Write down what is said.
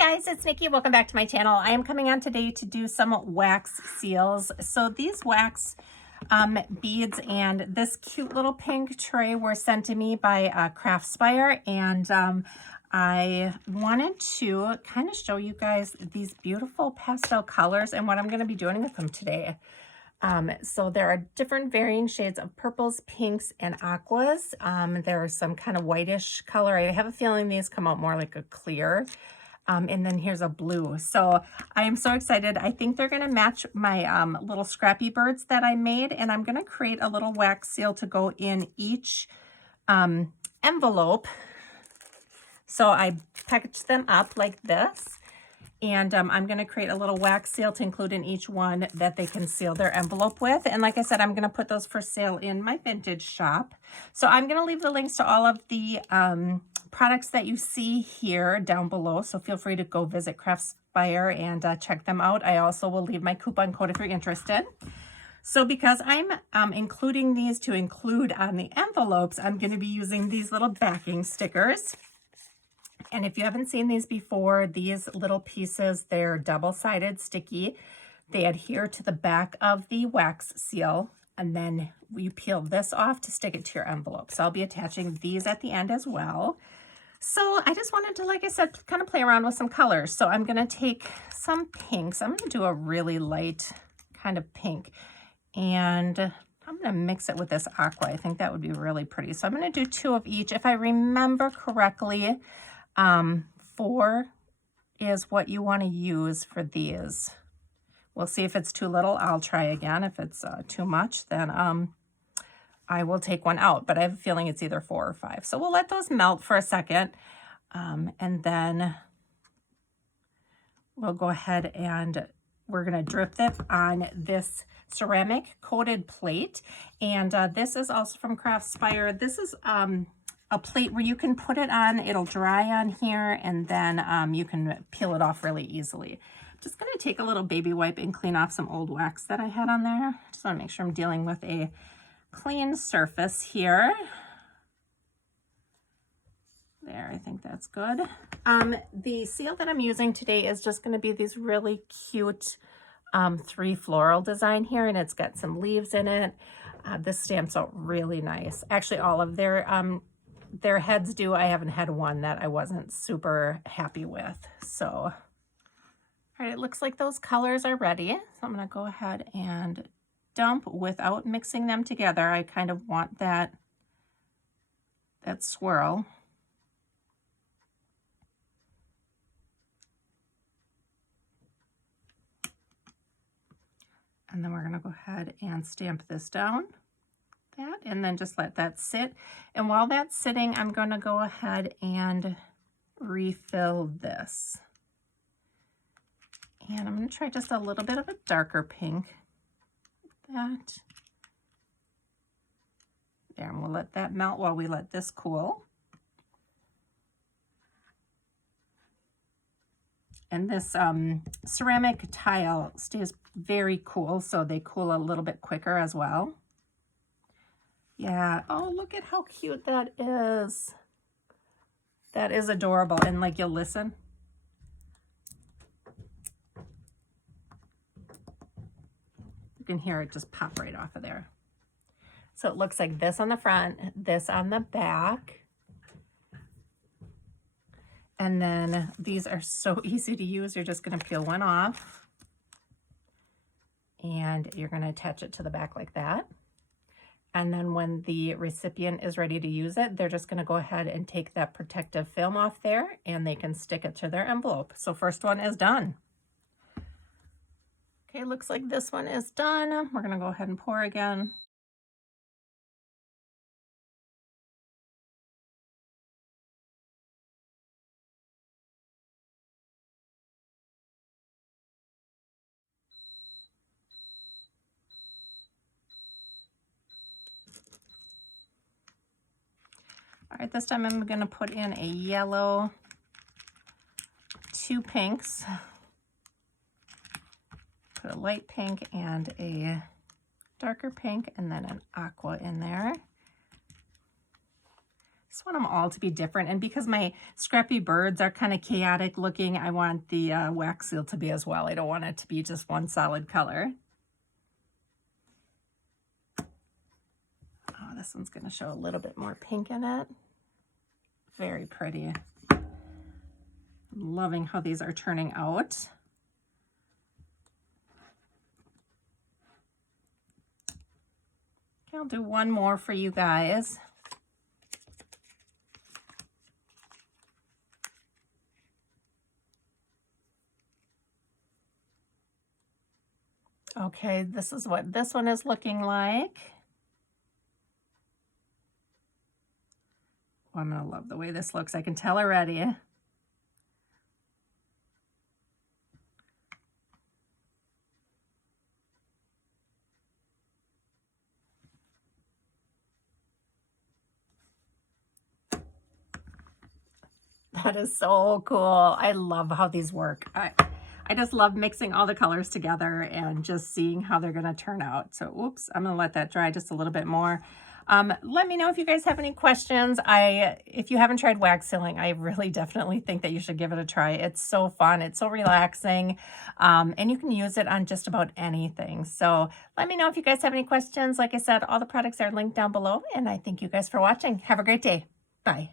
Guys, it's Nikki. Welcome back to my channel. I am coming on today to do some wax seals. So these wax beads and this cute little pink tray were sent to me by Craftspire, and I wanted to kind of show you guys these beautiful pastel colors and what I'm going to be doing with them today. So there are different varying shades of purples, pinks, and aquas. There are some kind of whitish color. I have a feeling these come out more like a clear. And then here's a blue. So I am so excited. I think they're going to match my little scrappy birds that I made. And I'm going to create a little wax seal to go in each envelope. So I packaged them up like this. And I'm going to create a little wax seal to include in each one that they can seal their envelope with. And like I said, I'm going to put those for sale in my vintage shop. So I'm going to leave the links to all of the products that you see here down below. So feel free to go visit Craftspire and check them out. I also will leave my coupon code if you're interested. So because I'm including these to include on the envelopes, I'm going to be using these little backing stickers. And if you haven't seen these before, these little pieces, they're double-sided sticky. They adhere to the back of the wax seal, and then you peel this off to stick it to your envelope. So I'll be attaching these at the end as well. So I just wanted to, like I said, kind of play around with some colors. So I'm going to take some pinks. I'm going to do a really light kind of pink, and I'm going to mix it with this aqua. I think that would be really pretty. So I'm going to do 2 of each. If I remember correctly, 4 is what you want to use for these. We'll see if it's too little. I'll try again. If it's too much, then I will take one out, but I have a feeling it's either 4 or 5. So we'll let those melt for a second. And then we'll go ahead and we're going to drip it on this ceramic coated plate. And this is also from Craftspire. This is a plate where you can put it on, it'll dry on here, and then you can peel it off really easily. I'm just going to take a little baby wipe and clean off some old wax that I had on there. Just want to make sure I'm dealing with a clean surface here. There, I think that's good. The seal that I'm using today is just going to be these really cute 3 floral design here, and it's got some leaves in it. This stamps out really nice. Actually, all of their heads do. I haven't had one that I wasn't super happy with. So, all right, it looks like those colors are ready. So I'm going to go ahead and dump without mixing them together. I kind of want that swirl. And then we're going to go ahead and stamp this down. And then just let that sit. And while that's sitting, I'm going to go ahead and refill this. And I'm going to try just a little bit of a darker pink. That. There, and we'll let that melt while we let this cool. And this ceramic tile stays very cool, so they cool a little bit quicker as well. Yeah, oh, look at how cute that is. That is adorable. And like, you'll listen. You can hear it just pop right off of there. So it looks like this on the front, this on the back. And then these are so easy to use. You're just going to peel one off. And you're going to attach it to the back like that. And then when the recipient is ready to use it, they're just going to go ahead and take that protective film off there, and they can stick it to their envelope. So first one is done. Okay, looks like this one is done. We're going to go ahead and pour again. All right, this time I'm going to put in a yellow, 2 pinks, put a light pink and a darker pink, and then an aqua in there. just want them all to be different. And because my scrappy birds are kind of chaotic looking, I want the wax seal to be as well. I don't want it to be just one solid color. Oh, this one's going to show a little bit more pink in it. Very pretty. I'm loving how these are turning out. Okay, I'll do one more for you guys. Okay, this is what this one is looking like. Oh, I'm going to love the way this looks. I can tell already. That is so cool. I love how these work. I just love mixing all the colors together and just seeing how they're going to turn out. So, oops, I'm going to let that dry just a little bit more. Let me know if you guys have any questions. If you haven't tried wax sealing, I really definitely think that you should give it a try. It's so fun. It's so relaxing. And you can use it on just about anything. So let me know if you guys have any questions. Like I said, all the products are linked down below. And I thank you guys for watching. Have a great day. Bye.